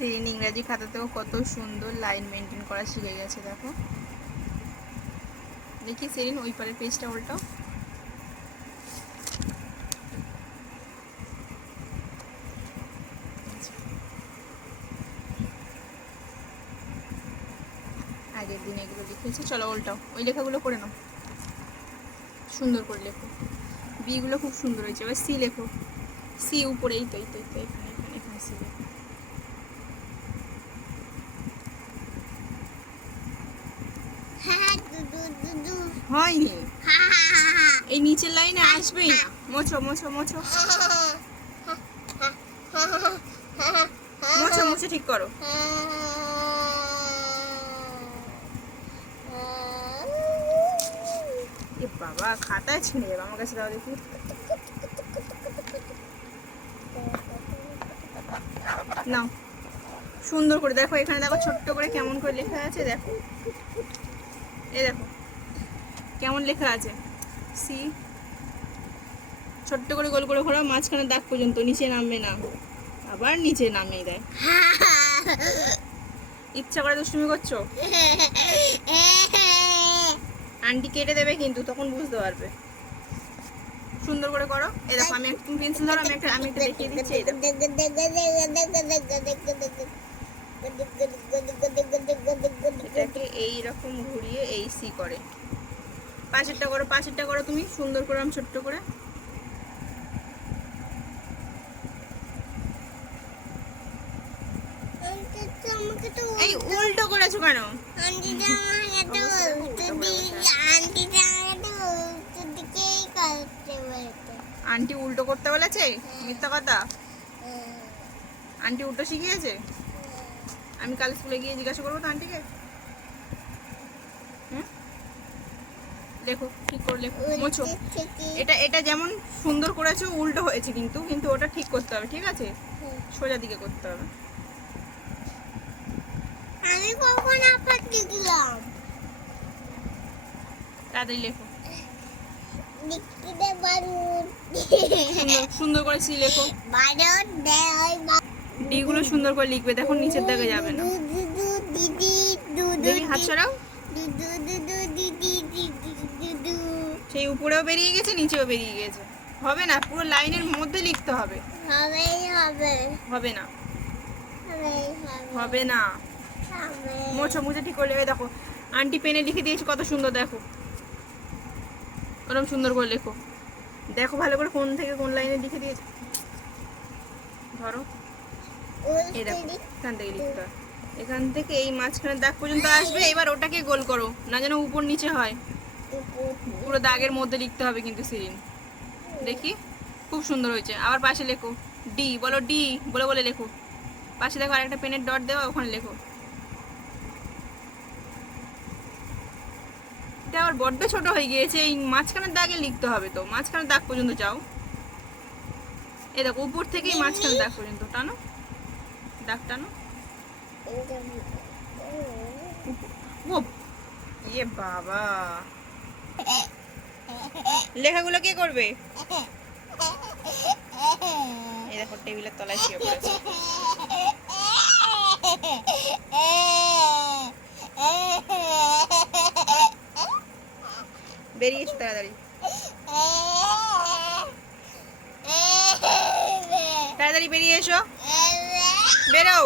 Serene ইংরাজি খাতাতেও কত সুন্দর লাইন মেনটেন করা শিখে গেছে, দেখো। দেখি সেরিন, ওই পারের পেজটা উল্টাও আগের দিন এগুলো লিখেছি, চলো উল্টাও ওই লেখাগুলো করে নাও। সুন্দর করে লেখো। বিগুলো খুব সুন্দর হয়েছে, এবার সি লেখো। সি উপরেই তো এই তো এখানে এখানে এখানে সি লেখো। হয়নি এই নিচের লাইনে আসবেই না মোছো মোছো মোছো। মোছো মোছো ঠিক করো। এ বাবা খাতায় ছিঁড়ে যাবে আমার কাছে দাও দেখি নাও সুন্দর করে দেখো এখানে দেখো ছোট্ট করে কেমন করে লেখা আছে দেখো। এই দেখো। কেমন লেখা আছে? সি ছোট্ট করে গোল করে ঘোরা মাঝখানে দাগ পর্যন্ত, নিচে নামবে না। আবার নিচে নামিয়ে দেয়। ইচ্ছা করে দুষ্টুমি করছ? আন্টি কেটে দেবে কিন্তু, তখন বুঝতে পারবে। সুন্দর করে করো। দেখো, আমি একটা পেন্সিল ধরো, আমি একটা আমি একটা দেখিয়ে দিচ্ছি এই দেখো এটাকে এই রকম ঘুরিয়ে এই সি করে। পাশেরটা করো পাশেরটা করো তুমি, সুন্দর করে আমি ছোট্ট করে। উল্টো করেছ কেন? আন্টি উল্টো করতে বলেছে? মিথ্যা কথা? আন্টি উল্টো শিখিয়েছে? আমি কাল স্কুলে গিয়ে জিজ্ঞাসা করব তো আন্টিকে? লেখো ঠিক করে লেখো মোছো। এটা এটা যেমন সুন্দর করেছ উল্টো হয়েছে কিন্তু কিন্তু ওটা ঠিক করতে হবে ঠিক আছে? সোজা দিকে করতে হবে। আমি কখন আবার দেখলাম তাড়াতাড়ি লেখো। সুন্দর সুন্দর করে সি লেখো। বারুন দেয় ডি গুলো সুন্দর করে লিখবে দেখো নিচের দিকে যাবে না। দুদু দিদি দুদু দেখি হাত সরাও। সেই উপরেও বেরিয়ে গেছে নিচেও বেরিয়ে গেছে হবে না পুরো লাইনের মধ্যে লিখতে হবে হবে হবে না হবে না মোছো মুছে ঠিক করে দেখো আন্টি পেনে লিখে দিয়েছে কত সুন্দর দেখো ওরকম সুন্দর করে লেখো দেখো ভালো করে কোন থেকে কোন লাইনে লিখে দিয়েছে ধরো এই দেখো এখান থেকে লিখতে হয় এখান থেকে এই মাঝখানে দাগ পর্যন্ত আসবে, এবার ওটাকে গোল করো, না যেন উপর নিচে হয়। পুরো দাগের মধ্যে লিখতে হবে কিন্তু সিরিন। দেখি, খুব সুন্দর হয়েছে। আবার পাশে লেখো ডি বলো ডি বলে বলে লেখো। পাশে দেখো আরেকটা পেনের ডট দেওয়া, ওখানে লেখো। এটা আবার বড্ড ছোট হয়ে গিয়েছে, এই মাঝখানের দাগে লিখতে হবে তো। মাঝখানের দাগ পর্যন্ত যাও। এ দেখো, উপর থেকেই মাঝখানের দাগ পর্যন্ত টানো, দাগ টানো। ইয়ে বাবা। লেখাগুলো কে করবে? এই দেখো, টেবিলের তলায় শুয়ে পড়েছে। বেরিয়ে এসো তাড়াতাড়ি। তাড়াতাড়ি বেরিয়ে এসো। বেরো